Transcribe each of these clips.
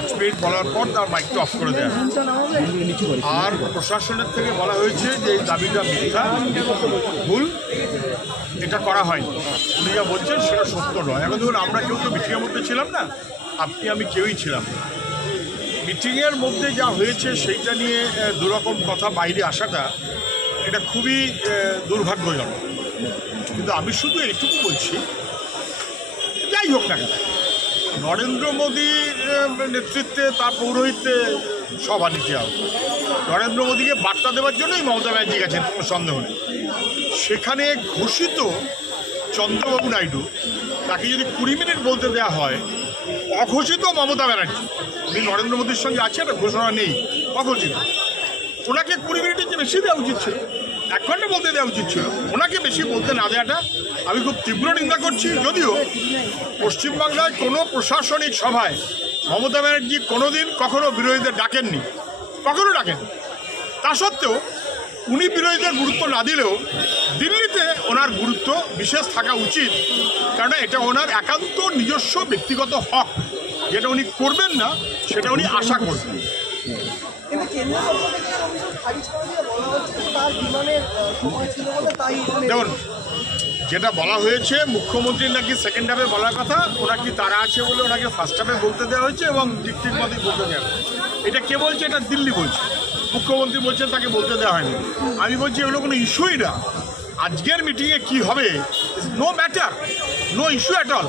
পাঁচ মিনিট বলার পর তার মাইকটা অফ করে দেয় আর প্রশাসনের থেকে বলা হয়েছে যে এই দাবিটা মিথ্যা, ভুল, এটা করা হয়নি। উনি যা বলছেন সেটা সত্য নয়। এখন ধরুন আমরা কেউ তো মিটিংয়ের মধ্যে ছিলাম না, আপনি, আমি কেউই ছিলাম। মিটিংয়ের মধ্যে যা হয়েছে সেইটা নিয়ে দুরকম কথা বাইরে আসাটা এটা খুবই দুর্ভাগ্যজনক। কিন্তু আমি শুধু এইটুকু বলছি, যাই হোক না কেন নরেন্দ্র মোদীর নেতৃত্বে তার পৌরোহিত্যে সভা নিতে হবে। নরেন্দ্র মোদীকে বার্তা দেওয়ার জন্যই মমতা ব্যানার্জি গেছেন, কোনো সন্দেহ নেই। সেখানে ঘোষিত চন্দ্রবাবু নাইডু, তাকে যদি কুড়ি মিনিট বলতে দেওয়া হয়, অঘোষিত মমতা ব্যানার্জি। উনি নরেন্দ্র মোদীর সঙ্গে আছেন, ঘোষণা নেই, অঘোষিত। ওনাকে কুড়ি মিনিটের চেয়ে বেশি দেওয়া উচিত ছিল। এক ঘণ্টা বলতে দেওয়া উচিত ছিল। ওনাকে বেশি বলতে না দেওয়াটা আমি খুব তীব্র নিন্দা করছি। যদিও পশ্চিমবাংলায় কোনো প্রশাসনিক সভায় মমতা ব্যানার্জি কোনোদিন কখনো বিরোধীদের ডাকেননি। কখনো ডাকেন তা সত্ত্বেও উনি বিরোধীদের গুরুত্ব না দিলেও দিল্লিতে ওনার গুরুত্ব বিশেষ থাকা উচিত। কারণ এটা ওনার একান্ত নিজস্ব ব্যক্তিগত হক। যেটা উনি করবেন না, সেটা উনি আশা করবেন। কিন্তু কেন্দ্রীয় সরকার থেকে তাই দেখুন, যেটা বলা হয়েছে, মুখ্যমন্ত্রীর নাকি সেকেন্ড হাফে বলার কথা ওনার কি তারা আছে বলে ওনাকে ফার্স্ট হাফে বলতে দেওয়া হয়েছে এবং ঠিক ঠিক বলতে দেওয়া এটা কে বলছে? এটা দিল্লি বলছে। মুখ্যমন্ত্রী বলছেন তাকে বলতে দেওয়া হয়নি। আমি বলছি, এগুলো কোনো ইস্যুই না। আজকের মিটিংয়ে কি হবে? No matter no issue at all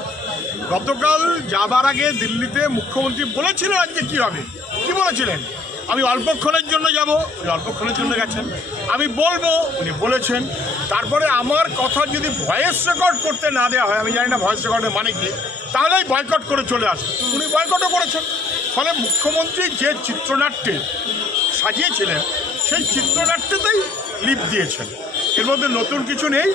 গতকাল যাবার আগে দিল্লিতে মুখ্যমন্ত্রী বলেছিলেন আজকে কি হবে? কি বলেছিলেন? আমি অল্পক্ষণের জন্য যাব, উনি অল্পক্ষণের জন্য গেছেন। আমি বলব, উনি বলেছেন, তারপরে আমার কথা যদি ভয়েস রেকর্ড করতে না দেওয়া হয়, আমি জানি না ভয়েস রেকর্ডের মানে কি, তাহলেই বয়কট করে চলে আসে। উনি বয়কটও করেছেন। ফলে মুখ্যমন্ত্রী যে চিত্রনাট্যে সাজিয়েছিলেন, সেই চিত্রনাট্যতেই লিপ দিয়েছেন। এর মধ্যে নতুন কিছু নেই।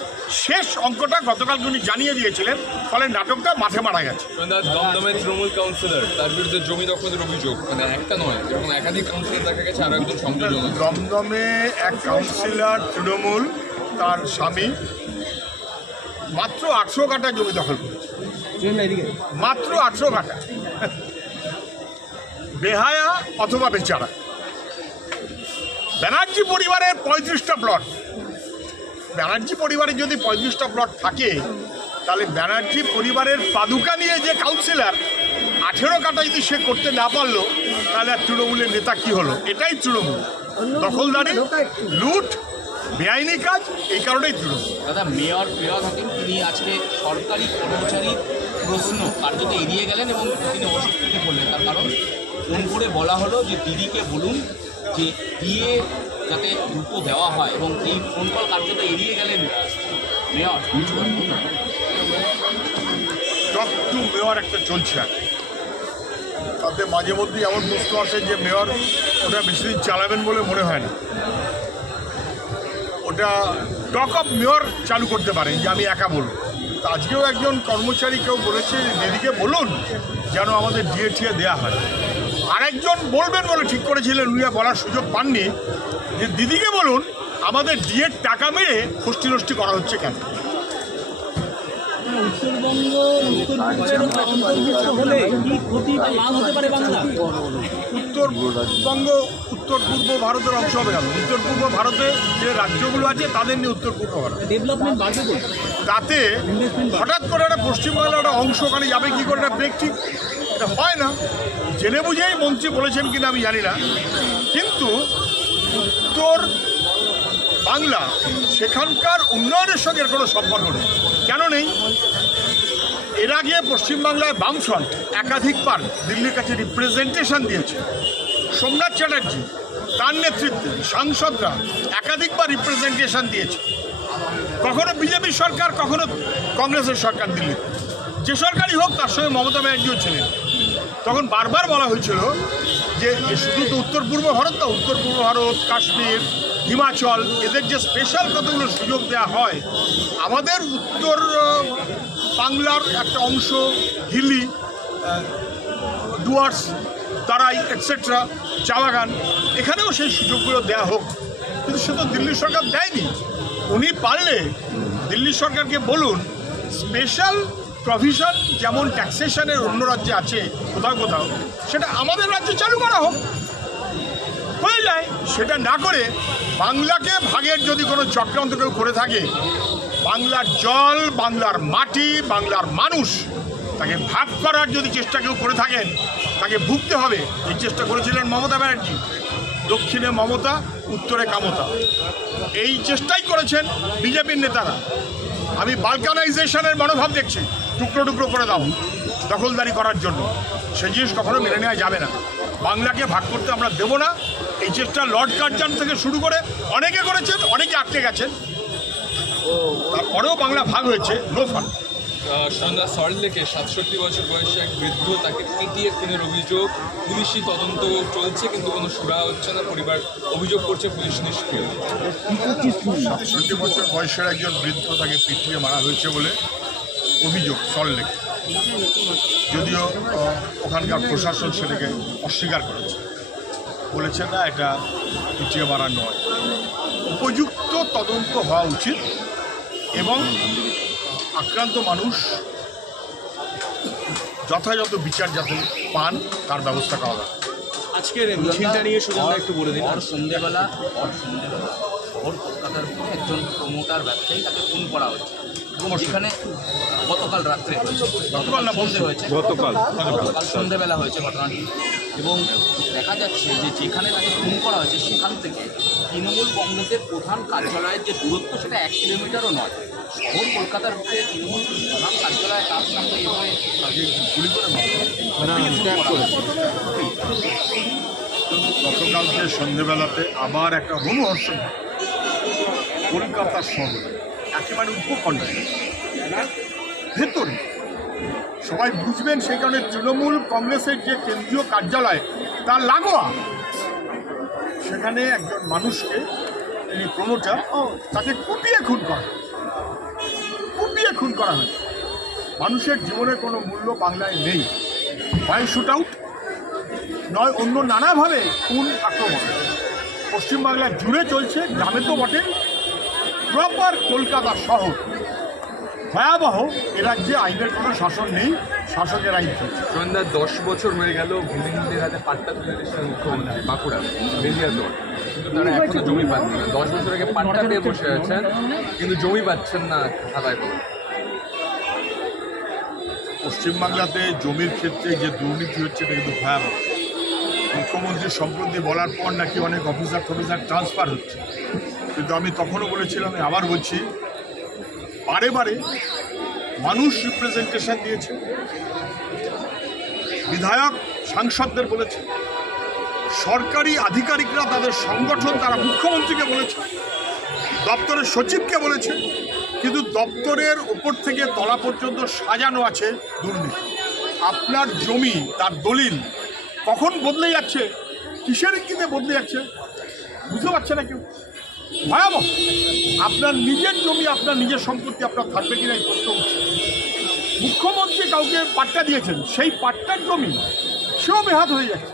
শেষ অঙ্কটা গতকাল উনি জানিয়ে দিয়েছিলেন ফলে নাটকটা মাঠে মারা গেছে। মানে দমদমে তৃণমূল কাউন্সিলর তার বিরুদ্ধে জমি দখলের অভিযোগ। মানে একটা নয় এরকম একাধিক কাউন্সিলর দেখা গেছে আর একজন সংযোজন দমদমে এক কাউন্সিলর তৃণমূল তার স্বামী মাত্র আটশো কাটা জমি দখল করেছে। মাত্র আটশো কাটা বেহায়া অথবা বেচারা। ব্যানার্জি পরিবারের পঁয়ত্রিশটা প্লট ব্যানার্জি পরিবারের যদি পঁয়ত্রিশটা প্লট থাকে, তাহলে ব্যানার্জি পরিবারের পাদুকা নিয়ে যে কাউন্সিলর আঠেরো কাটা যদি সে করতে না পারল, তাহলে আর তৃণমূলের নেতা কি হলো? এটাই তৃণমূল। দখলদারি, লুট, বেআইনি কাজ, এই কারণেই তৃণমূল। দাদা, মেয়র ফেরত হাকিম তিনি আজকে সরকারি কর্মচারীর প্রশ্ন কার্যত এড়িয়ে গেলেন এবং তিনি অসুস্থতে পড়লেন তার কারণ ফোন করে বলা হলো যে দিদিকে বলুন যে দিয়ে যাতে দ্রুত দেওয়া হয় এবং এই ফোন কল কার্যত এড়িয়ে গেলেন মেয়র টক টু মেয়র একটা চলছে তাতে মাঝে মধ্যেই এমন প্রশ্ন আসে যে মেয়র ওটা বেশি দিন চালাবেন বলে মনে হয় না। ওটা টক অফ মেয়র চালু করতে পারেন, যে আমি একা বলব। তা আজকেও একজন কর্মচারী কেউ বলেছে, দিদিকে বলুন যেন আমাদের ডিএ টিএ দেওয়া হয়। আরেকজন বলবেন বলে ঠিক করেছিলেন উনি বলার সুযোগ পাননি। যে দিদিকে বলুন আমাদের ডিএর টাকা মেরে ফষ্টি নষ্টি করা হচ্ছে কেন? উত্তরবঙ্গ উত্তর উত্তরবঙ্গ পূর্ব ভারতের অংশ হবে কেন? উত্তর পূর্ব ভারতে যে রাজ্যগুলো আছে তাদের নিয়ে উত্তর পূর্ব ভারত। ডেভেলপমেন্ট বাড়বে তাতে হঠাৎ করে একটা পশ্চিমবাংলার একটা অংশ ওখানে যাবে কি করে? একটা ব্রেক ঠিক এটা হয় না। জেনে বুঝেই মন্ত্রী বলেছেন কিনা আমি জানি না। কিন্তু উত্তর বাংলা, সেখানকার উন্নয়নের সঙ্গে কোনো সম্পর্ক নেই। কেন নেই? এর আগে পশ্চিমবাংলায় বামফ্রন্ট একাধিকবার দিল্লির কাছে রিপ্রেজেন্টেশন দিয়েছে। সোমনাথ চ্যাটার্জি তার নেতৃত্বে সাংসদরা একাধিকবার রিপ্রেজেন্টেশন দিয়েছে। কখনো বিজেপি সরকার, কখনো কংগ্রেসের সরকার দিল্লিতে যে সরকারই হোক, তার সঙ্গে মমতা ব্যানার্জিও ছিলেন। তখন বারবার বলা হয়েছিল যে শুধু তো উত্তর পূর্ব ভারত না, উত্তর পূর্ব ভারত, কাশ্মীর, হিমাচল, এদের যে স্পেশাল কতগুলো সুযোগ দেওয়া হয়, আমাদের উত্তর বাংলার একটা অংশ, হিলি ডুয়ার্স, তারাই এটসেট্রা চা বাগান এখানেও সেই সুযোগগুলো দেওয়া হোক। কিন্তু সে তো দিল্লি সরকার দেয়নি। উনি পারলে দিল্লি সরকারকে বলুন স্পেশাল প্রভিশন যেমন ট্যাক্সেশনের অন্য রাজ্যে আছে, কোথাও কোথাও, সেটা আমাদের রাজ্যে চালু করা হোক। হয়ে যায়, সেটা না করে বাংলাকে ভাগের যদি কোনো চক্রান্ত কেউ করে থাকে, বাংলার জল, বাংলার মাটি, বাংলার মানুষ, তাকে ভাগ করার যদি চেষ্টা কেউ করে থাকেন, তাকে ভুগতে হবে। এই চেষ্টা করেছিলেন মমতা ব্যানার্জি, দক্ষিণে মমতা, উত্তরে কামতা। এই চেষ্টাই করেছেন বিজেপির নেতারা। আমি বালকানাইজেশনের মনোভাব দেখছি। টুকরো টুকরো করে দাও দখলদারি করার জন্য। সে জিনিস কখনো মেনে নেওয়া যাবে না। বাংলাকে ভাগ করতে আমরা দেব না। এই চেষ্টা লর্ড কার্জান থেকে শুরু করে অনেকে করেছেন অনেকে আটকে গেছেন। তারপরেও বাংলা ভাগ হয়েছে নো ফান সন্ধ্যা সল্টলেকে সাতষট্টি বছর বয়সে এক বৃদ্ধ তাকে পিটিয়ে খুনের অভিযোগ। পুলিশি তদন্ত চলছে কিন্তু কোনো সুরা হচ্ছে না। পরিবার অভিযোগ করছে পুলিশ নিষ্ক্রিয়। সাতষট্টি বছর বয়সের একজন বৃদ্ধ তাকে পিটিয়ে মারা হয়েছে বলে অভিযোগ সল্টলেক যদিও ওখানকার প্রশাসন সেটাকে অস্বীকার করেছে। বলেছে না এটা পিটিয়ে মারা নয়। উপযুক্ত তদন্ত হওয়া উচিত এবং আক্রান্ত মানুষ যথাযথ বিচার যাতে পান তার ব্যবস্থা করা হয় আজকের মিছিলটা নিয়ে সুজনদা একটু বলে দিন। আর সন্ধেবেলা আর সন্ধেবেলা শহর কলকাতার একজন প্রমোটার ব্যবসায়ী তাকে খুন করা হচ্ছে যেখানে গতকাল রাত্রে হয়েছে। গতকাল না সন্ধে হয়েছে। গতকাল। গতকাল সন্ধেবেলা হয়েছে ঘটনাটি। এবং দেখা যাচ্ছে যে যেখানে তাকে খুন করা হয়েছে সেখান থেকে তৃণমূল কংগ্রেসের প্রধান কার্যালয়ের যে দূরত্ব সেটা এক কিলোমিটারও নয়। শহর কলকাতার বুকে তৃণমূল প্রধান কার্যালয় তার সঙ্গে এভাবে গুলি করে গতকালকে সন্ধেবেলাতে আবার একটা রোমহর্ষণ কলকাতা শহর। একেবারে উপখণ্ড। ভেতরে। সবাই বুঝবেন সেই কারণে তৃণমূল কংগ্রেসের যে কেন্দ্রীয় কার্যালয়, তার লাগোয়া। সেখানে একজন মানুষকে, তিনি প্রমোটার তাকে কুপিয়ে খুন করা কুপিয়ে খুন করা হয়েছে মানুষের জীবনের কোনো মূল্য বাংলায় নেই। হয় শুট আউট নয়, অন্য নানাভাবে খুন আক্রমণ। পশ্চিমবাংলা জুড়ে চলছে, গ্রামে তো বটে। প্রপার কলকাতা শহর। ভয়াবহ এ রাজ্যে আইনের কোনো শাসন নেই শাসকের আইন চলছে। সন্ধ্যা দশ বছর হয়ে গেল ভূমিহীনদের হাতে পাট্টা তুলে দিচ্ছেন মুখ্যমন্ত্রী বাঁকুড়া বেলিয়াতোর কিন্তু তারা এখনও জমি পাচ্ছেন না দশ বছর আগে পাট্টা দিয়ে বসে আছেন কিন্তু জমি পাচ্ছেন না খাতায় করে পশ্চিমবাংলাতে জমির ক্ষেত্রে যে দুর্নীতি হচ্ছে এটা কিন্তু ভয়াবহ। মুখ্যমন্ত্রী সম্প্রতি বলার পর নাকি অনেক অফিসার টফিসার ট্রান্সফার হচ্ছে। কিন্তু আমি তখনও বলেছিলাম, আমি আবার বলছি, বারে বারে মানুষ রিপ্রেজেন্টেশন দিয়েছে। বিধায়ক, সাংসদদের বলেছে। সরকারি আধিকারিকরা তাদের সংগঠন, তারা মুখ্যমন্ত্রীকে বলেছে। দপ্তরের সচিবকে বলেছে। কিন্তু দপ্তরের ওপর থেকে তলা পর্যন্ত সাজানো আছে দুর্নীতি। আপনার জমি, তার দলিল কখন বদলে যাচ্ছে? কিসের ইঙ্গিতে বদলে যাচ্ছে? বুঝতে পারছে না কেউ। ভয়াবহ। আপনার নিজের জমি আপনার নিজের সম্পত্তি আপনার থাকবে কিনা এই প্রশ্ন উঠছে। মুখ্যমন্ত্রী কাউকে পাট্টা দিয়েছেন সেই পাট্টার জমি সেও বেহাত হয়ে যাচ্ছে।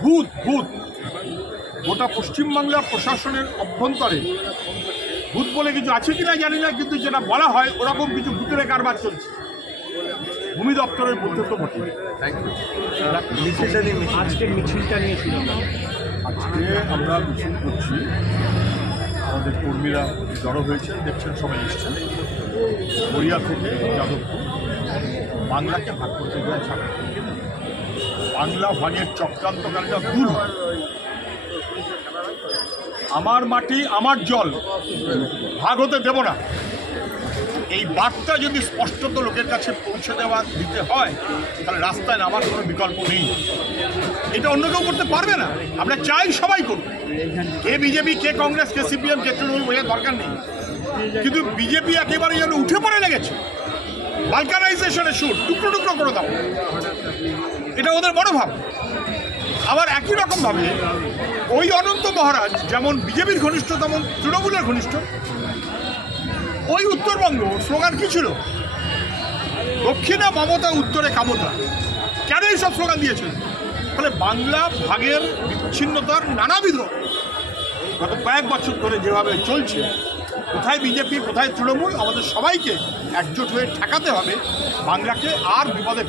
ভূত ভূত। গোটা পশ্চিমবাংলা প্রশাসনের অভ্যন্তরে ভূত বলে কিছু আছে কিনা জানি না কিন্তু যেটা বলা হয় ওরকম কিছু ভূতের কারবার চলছে। ভূমি দপ্তরের মধ্যে তো বটে থ্যাংক মিছিলটা নিয়ে আজকের মিছিলটা নিয়ে সুজনদা আজকে আমরা মিছিল করছি। আমাদের কর্মীরা জড়ো হয়েছে দেখছেন, সবাই এসছেন। গড়িয়া থেকে যাদবপুর, বাংলাকে ভাগ করতে যাবে না। বাংলা ভাগের চক্রান্তকারীরা দূর হয় আমার মাটি, আমার জল, ভাগ হতে দেব না। এই বার্তা যদি স্পষ্টত লোকের কাছে পৌঁছে দেওয়া দিতে হয়, তাহলে রাস্তায় নামার কোনো বিকল্প নেই। এটা অন্য কেউ করতে পারবে না। আমরা চাই সবাই করুক। কে বিজেপি, কে কংগ্রেস, কে সিপিএম, কে তৃণমূল, বোঝার দরকার নেই। কিন্তু বিজেপি একেবারে যেন উঠে পড়ে লেগেছে। বালকানাইজেশনের সুর টুকরো টুকরো করে দাও। এটা ওদের মনোভাব আবার একই রকমভাবে ওই অনন্ত মহারাজ, যেমন বিজেপির ঘনিষ্ঠ, তেমন তৃণমূলের ঘনিষ্ঠ, ওই উত্তরবঙ্গ স্লোগান কি ছিল? দক্ষিণে মমতা, উত্তরে কামতা। কেন এইসব স্লোগান দিয়েছেন ফলে বাংলা ভাগের বিচ্ছিন্নতার নানাবিধ গত কয়েক বছর ধরে যেভাবে চলছে, কোথায় বিজেপি, কোথায় তৃণমূল, আমাদের সবাইকে একজোট হয়ে ঠেকাতে হবে, বাংলাকে আর বিপদে